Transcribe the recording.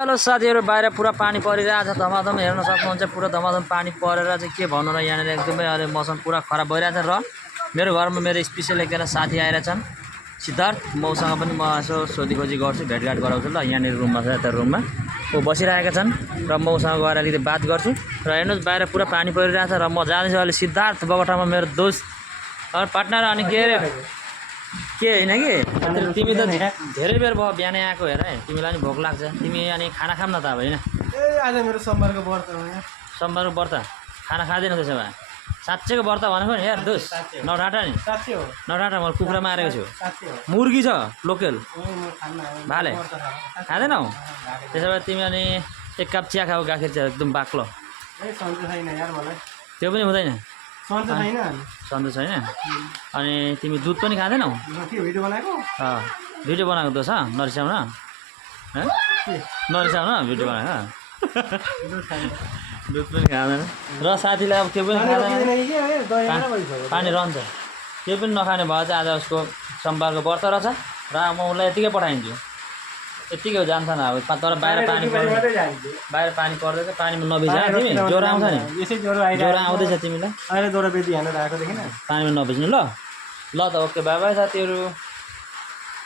Hello साथीहरु बाहिर पुरा पानी परिरहेछ धमाधम हेर्न सक्नुहुन्छ पुरा धमाधम पानी परेर चाहिँ के भन्नु र यहाँनिर एकदमै अहिले मौसम पुरा खराब भइरहेछ र मेरो घरमा मेरो स्पेशल एकजना साथी आइरहेछन् सिद्धार्थ मौसँग पनि म यसो सोधीखोजी गर्छु भेटघाट गराउँछु ल यहाँनिर रुममा छ यता रुममा ऊ बसिरहेका छन् र मौसँग गएर अलिकति बात गर्छु र हेर्नुस् बाहिर पुरा पानी परिरहेछ र म जाँदैछु अहिले सिद्धार्थ बगटामा मेरो दोस्त पार्टनर अनि के अरे के हैन कि तिमी त धेरै बेर भयो बिहानै आएको हेर है तिमीलाई नि भोक लाग्छ तिमी अनि खाना खाम न त अब हैन ए आज मेरो सोमबारको व्रत हो यहाँ सोमबारको व्रत खाना खाँदैन त्यसो भए साँच्चैको व्रत भनेको नि यार दोस्त नडाटा नि साँच्चै हो नडाटा म कुखुरा मारेको छु साँच्चै हो मुर्गी छ लोकल म खान्न भाले खाँदैनौ त्यसो भए तिमी अनि एक कप चिया खाऊ गाखिर चिया एकदम बाक्लो ए सन्चो छैन यार मलाई त्यो पनि हुँदैन सन्चो छैन सन्चो छैन अनि तिमी दुध पनि खाँदैनौ के भिडियो बनाएको भिडियो बनाएको दोष नरिसाउन नरिसाउन भिडियो बनाएको दुध पनि खाँदैन र साथीलाई अब के पनि खाँदैन पानी रहन्छ केही पनि नखाने भए चाहिँ आज उसको सोमबारको व्रत रहेछ र म उसलाई यतिकै पठाइदिन्छु यतिकै हो जान्छ न अब तर बाहिर पानी बाहिर पानी पर्दैछ पानीमा नभिजा तिमी ज्वरो आउँछ नि यसै ज्वरो ज्वरो आउँदैछ तिमीलाई अहिले ज्वरो बेदी हानेर आएको देखिन पानीमा नभिज्नु ल ल त ओके बाई बाई साथीहरू।